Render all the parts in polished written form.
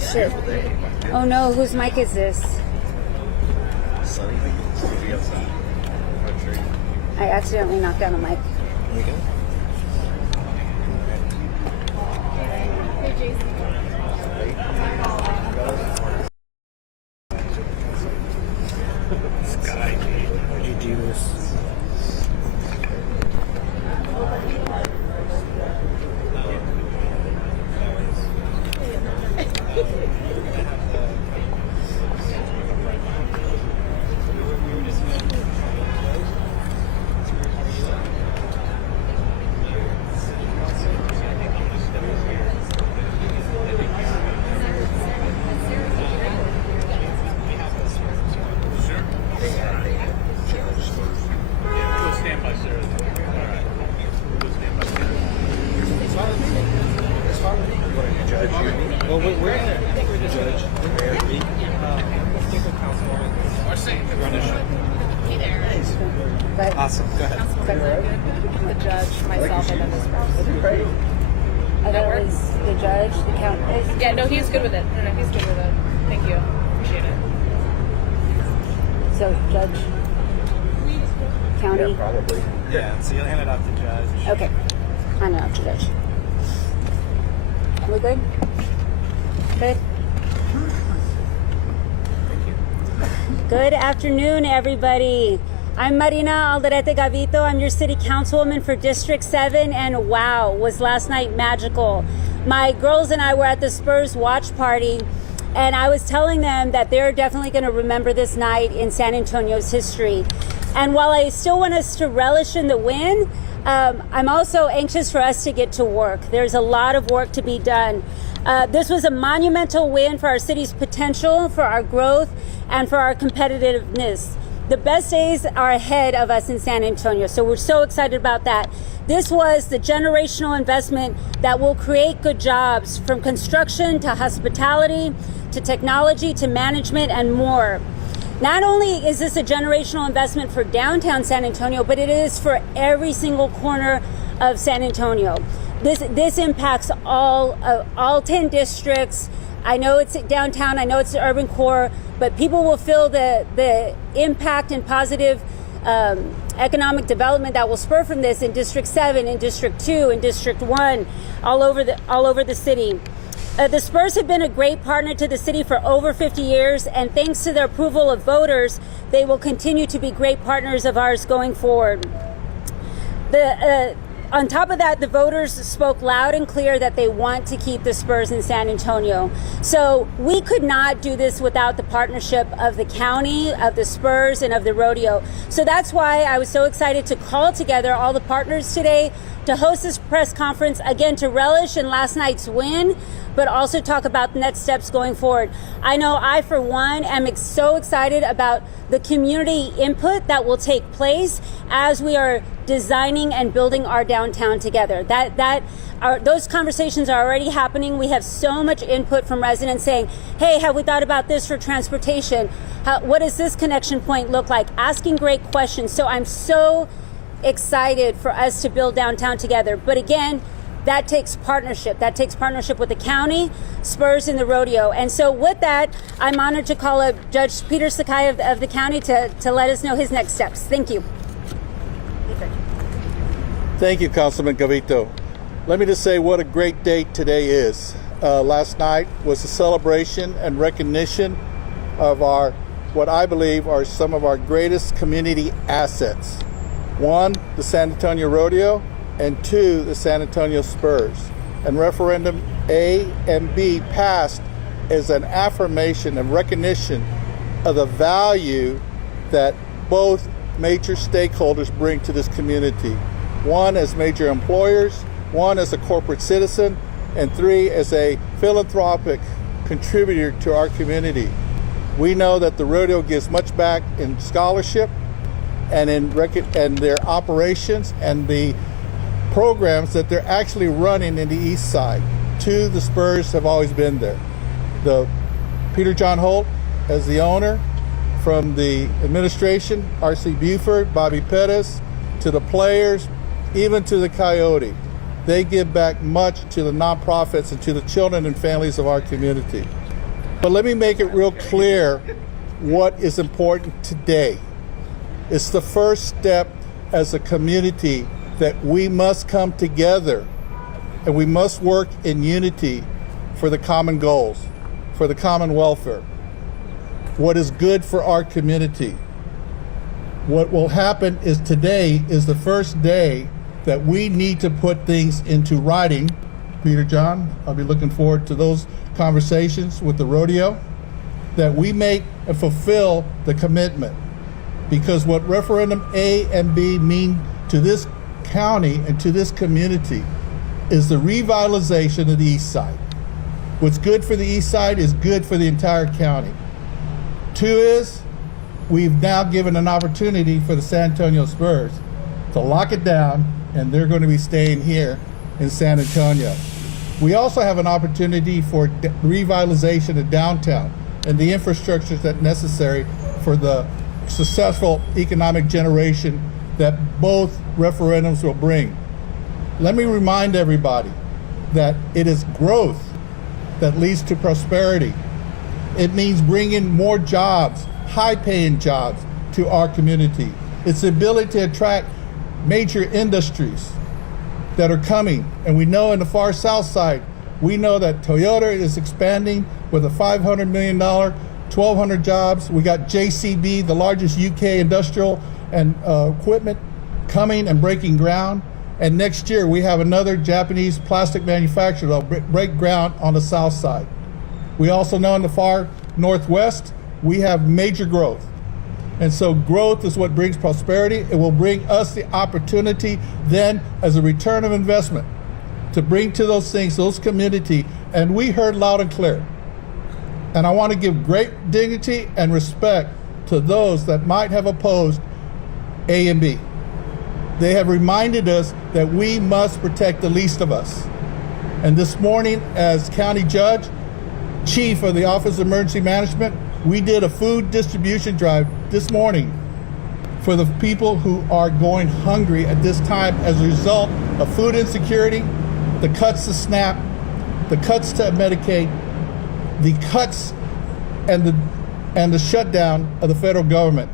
shit. Oh no, whose mic is this? Sunny. Maybe outside. Not sure. I accidentally knocked down the mic. We go. Sky, why'd you do this? Well, we're the judge. Mayor, me. But Awesome. Go ahead. The judge, myself, and then this person. Great. I thought it was the judge, the count. Yeah, no, he's good with it. No, he's good with it. Thank you. Appreciate it. So judge, county. Yeah, probably. Yeah, so you'll hand it off to judge. Okay, I know to judge. We good? Good. Good afternoon, everybody. I'm Marina Alderete Gavito. I'm your city councilwoman for District 7, and wow, was last night magical. My girls and I were at the Spurs watch party, and I was telling them that they're definitely going to remember this night in San Antonio's history. And while I still want us to relish in the win, I'm also anxious for us to get to work. There's a lot of work to be done. This was a monumental win for our city's potential, for our growth, and for our competitiveness. The best days are ahead of us in San Antonio, so we're so excited about that. This was the generational investment that will create good jobs, from construction to hospitality, to technology, to management, and more. Not only is this a generational investment for downtown San Antonio, but it is for every single corner of San Antonio. This impacts all 10 districts. I know it's downtown, I know it's the urban core, but people will feel the impact and positive economic development that will spur from this in District 7, in District 2, in District 1, all over the city. The Spurs have been a great partner to the city for over 50 years, and thanks to their approval of voters, they will continue to be great partners of ours going forward. On top of that, the voters spoke loud and clear that they want to keep the Spurs in San Antonio. So we could not do this without the partnership of the county, of the Spurs, and of the rodeo. So that's why I was so excited to call together all the partners today to host this press conference, again, to relish in last night's win, but also talk about the next steps going forward. I know I, for one, am so excited about the community input that will take place as we are designing and building our downtown together. Those conversations are already happening. We have so much input from residents saying, hey, have we thought about this for transportation? What does this connection point look like? Asking great questions. So I'm so excited for us to build downtown together. But again, that takes partnership. That takes partnership with the county, Spurs, and the rodeo. And so with that, I'm honored to call up Judge Peter Sakai of the county to let us know his next steps. Thank you. Thank you, Councilman Gavito. Let me just say what a great day today is. Last night was a celebration and recognition of what I believe are some of our greatest community assets. One, the San Antonio Rodeo, and two, the San Antonio Spurs. And referendum A and B passed as an affirmation and recognition of the value that both major stakeholders bring to this community. One as major employers, one as a corporate citizen, and three as a philanthropic contributor to our community. We know that the rodeo gives much back in scholarship and in their operations and the programs that they're actually running in the East Side. Two, the Spurs have always been there. The Peter John Holt as the owner, from the administration, R.C. Buford, Bobby Pettis, to the players, even to the Coyote. They give back much to the nonprofits and to the children and families of our community. But let me make it real clear what is important today. It's the first step as a community that we must come together and we must work in unity for the common goals, for the common welfare, what is good for our community. What will happen is today is the first day that we need to put things into writing. Peter John, I'll be looking forward to those conversations with the rodeo, that we make and fulfill the commitment. Because what referendum A and B mean to this county and to this community is the revitalization of the East Side. What's good for the East Side is good for the entire county. Two is, we've now given an opportunity for the San Antonio Spurs to lock it down, and they're going to be staying here in San Antonio. We also have an opportunity for revitalization of downtown and the infrastructures that necessary for the successful economic generation that both referendums will bring. Let me remind everybody that it is growth that leads to prosperity. It means bringing more jobs, high-paying jobs to our community. It's the ability to attract major industries that are coming. And we know in the far south side, we know that Toyota is expanding with a $500 million, 1,200 jobs. We got JCB, the largest UK industrial and equipment, coming and breaking ground. And next year, we have another Japanese plastic manufacturer that will break ground on the south side. We also know in the far northwest, we have major growth. And so growth is what brings prosperity. It will bring us the opportunity then as a return of investment to bring to those things, those community. And we heard loud and clear. And I want to give great dignity and respect to those that might have opposed A and B. They have reminded us that we must protect the least of us. And this morning, as county judge, chief of the Office of Emergency Management, we did a food distribution drive this morning for the people who are going hungry at this time as a result of food insecurity, the cuts to SNAP, the cuts to Medicaid, the cuts and the shutdown of the federal government.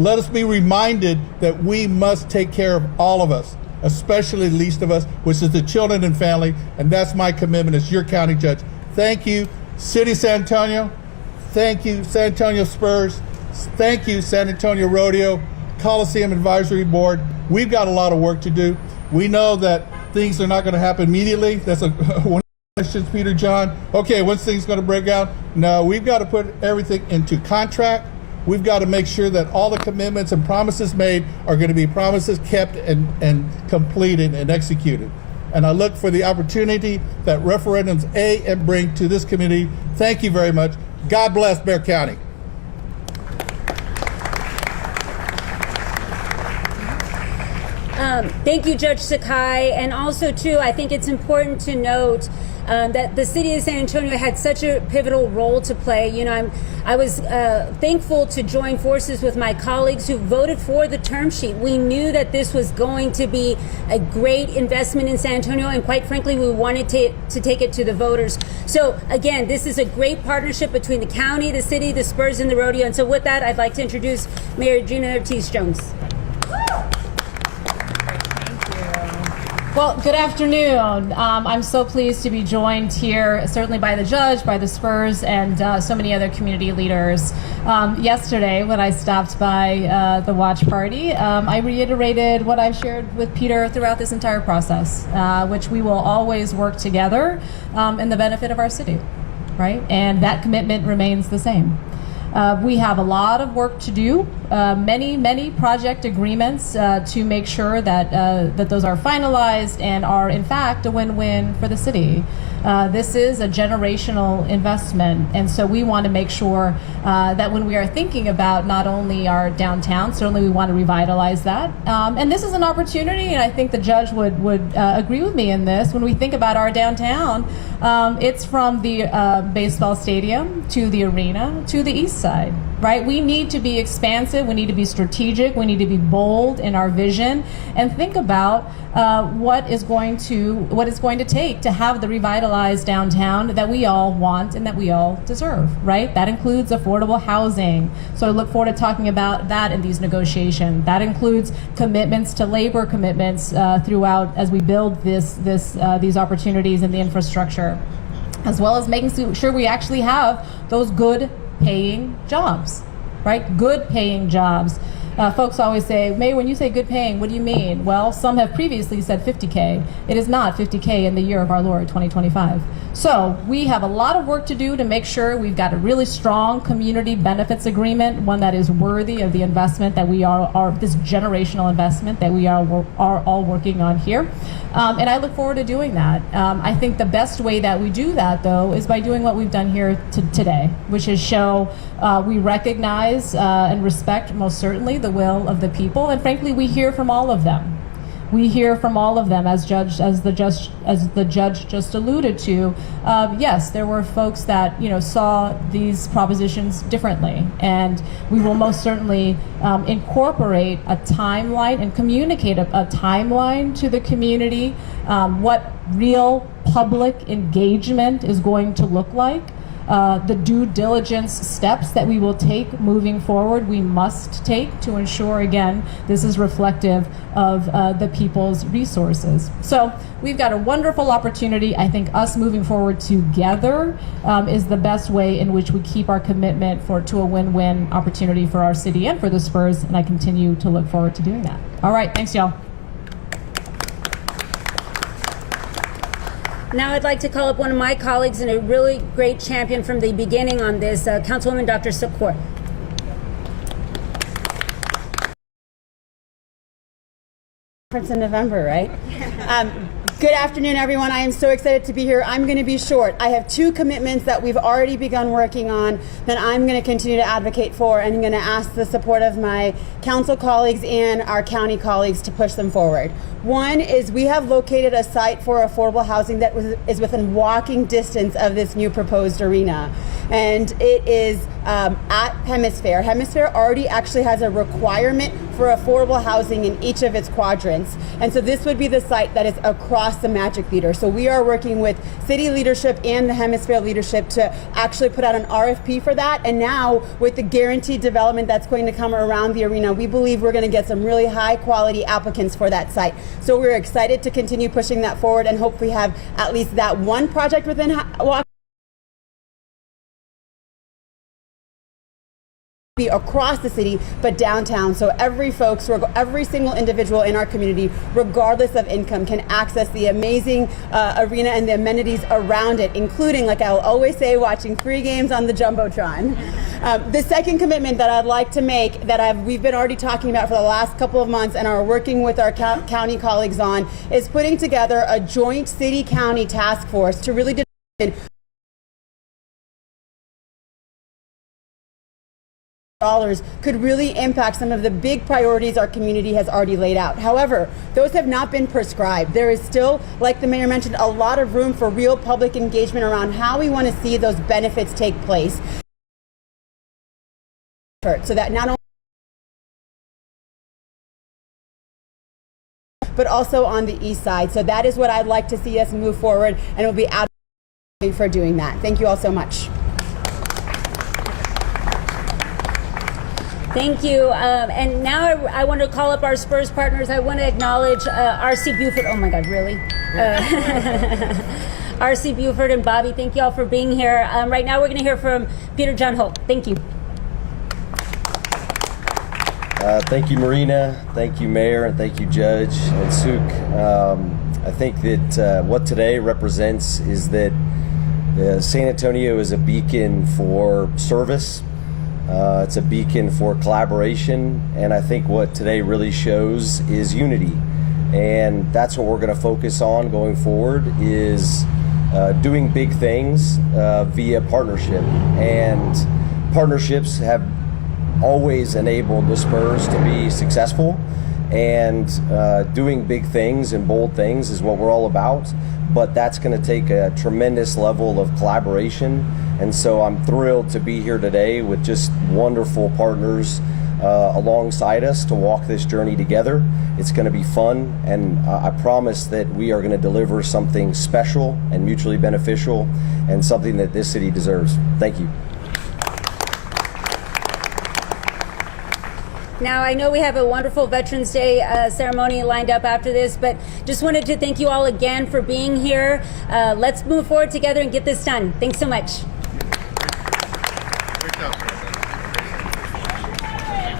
Let us be reminded that we must take care of all of us, especially the least of us, which is the children and family, and that's my commitment as your county judge. Thank you, City of San Antonio. Thank you, San Antonio Spurs. Thank you, San Antonio Rodeo, Coliseum Advisory Board. We've got a lot of work to do. We know that things are not going to happen immediately. That's one question, Peter John. Okay, when's things going to break out? No, we've got to put everything into contract. We've got to make sure that all the commitments and promises made are going to be promises kept and completed and executed. And I look for the opportunity that referendums A and bring to this community. Thank you very much. God bless Bexar County. Thank you, Judge Sakai. And also, too, I think it's important to note that the city of San Antonio had such a pivotal role to play. You know, I was thankful to join forces with my colleagues who voted for the term sheet. We knew that this was going to be a great investment in San Antonio, and quite frankly, we wanted to take it to the voters. So again, this is a great partnership between the county, the city, the Spurs, and the rodeo. And so with that, I'd like to introduce Mayor Gina Ortiz-Jones. Well, good afternoon. I'm so pleased to be joined here, certainly by the judge, by the Spurs, and so many other community leaders. Yesterday, when I stopped by the watch party, I reiterated what I've shared with Peter throughout this entire process, which we will always work together in the benefit of our city, right? And that commitment remains the same. We have a lot of work to do, many project agreements to make sure that that those are finalized and are in fact a win-win for the city. This is a generational investment, and so we want to make sure that when we are thinking about not only our downtown, certainly we want to revitalize that. And this is an opportunity, and I think the judge would agree with me in this. When we think about our downtown, it's from the baseball stadium to the arena to the east east side, right? We need to be expansive, we need to be strategic, we need to be bold in our vision, and think about what it's going to take to have the revitalized downtown that we all want and that we all deserve, right? That includes affordable housing. So I look forward to talking about that in these negotiations. That includes commitments to labor commitments throughout as we build these opportunities in the infrastructure, as well as making sure we actually have those good paying jobs, right? Good paying jobs. Folks always say, May, when you say good paying, what do you mean? Well, some have previously said 50K. It is not 50K in the year of our Lord, 2025. So we have a lot of work to do to make sure we've got a really strong community benefits agreement, one that is worthy of the investment that we are this generational investment that we are all working on here. And I look forward to doing that. I think the best way that we do that, though, is by doing what we've done here today, which is show we recognize and respect, most certainly, the will of the people, and frankly, we hear from all of them. We hear from all of them, as the judge just alluded to. Yes, there were folks that saw these propositions differently, and we will most certainly incorporate a timeline and communicate a timeline to the community, what real public engagement is going to look like. The due diligence steps that we will take moving forward, we must take to ensure, again, this is reflective of the people's resources. So we've got a wonderful opportunity. I think us moving forward together is the best way in which we keep our commitment to a win-win opportunity for our city and for the Spurs, and I continue to look forward to doing that. All right, thanks, y'all. Now I'd like to call up one of my colleagues and a really great champion from the beginning on this, Councilwoman Dr. Secor. In November, right? Good afternoon, everyone. I am so excited to be here. I'm going to be short. I have two commitments that we've already begun working on that I'm going to continue to advocate for, and I'm going to ask the support of my council colleagues and our county colleagues to push them forward. One is we have located a site for affordable housing that is within walking distance of this new proposed arena. And it is at Hemisphere. Hemisphere already actually has a requirement for affordable housing in each of its quadrants. And so this would be the site that is across the Magic Theater. So we are working with city leadership and the Hemisphere leadership to actually put out an RFP for that. And now with the guaranteed development that's going to come around the arena, we believe we're going to get some really high quality applicants for that site. So we're excited to continue pushing that forward and hopefully have at least that one project within be across the city, but downtown, so every single individual in our community, regardless of income, can access the amazing arena and the amenities around it, including, like I'll always say, watching free games on the Jumbotron. The second commitment that I'd like to make that we've been already talking about for the last couple of months and are working with our county colleagues on is putting together a joint city-county task force to really determine dollars could really impact some of the big priorities our community has already laid out. However, those have not been prescribed. There is still, like the mayor mentioned, a lot of room for real public engagement around how we want to see those benefits take place. So that not only but also on the east side. So that is what I'd like to see us move forward, and we'll be advocating for doing that. Thank you all so much. Thank you. And now I want to call up our Spurs partners. I want to acknowledge R.C. Buford. Oh my God, really? R.C. Buford and Bobby, thank you all for being here. Right now we're going to hear from Peter John Holt. Thank you. Thank you, Marina. Thank you, Mayor, and thank you, Judge and Suk. I think that what today represents is that San Antonio is a beacon for service. It's a beacon for collaboration, and I think what today really shows is unity. And that's what we're going to focus on going forward, is doing big things via partnership. And partnerships have always enabled the Spurs to be successful, and doing big things and bold things is what we're all about. But that's going to take a tremendous level of collaboration And so I'm thrilled to be here today with just wonderful partners alongside us to walk this journey together. It's going to be fun, and I promise that we are going to deliver something special and mutually beneficial and something that this city deserves. Thank you. Now, I know we have a wonderful Veterans Day ceremony lined up after this, but just wanted to thank you all again for being here. Let's move forward together and get this done. Thanks so much.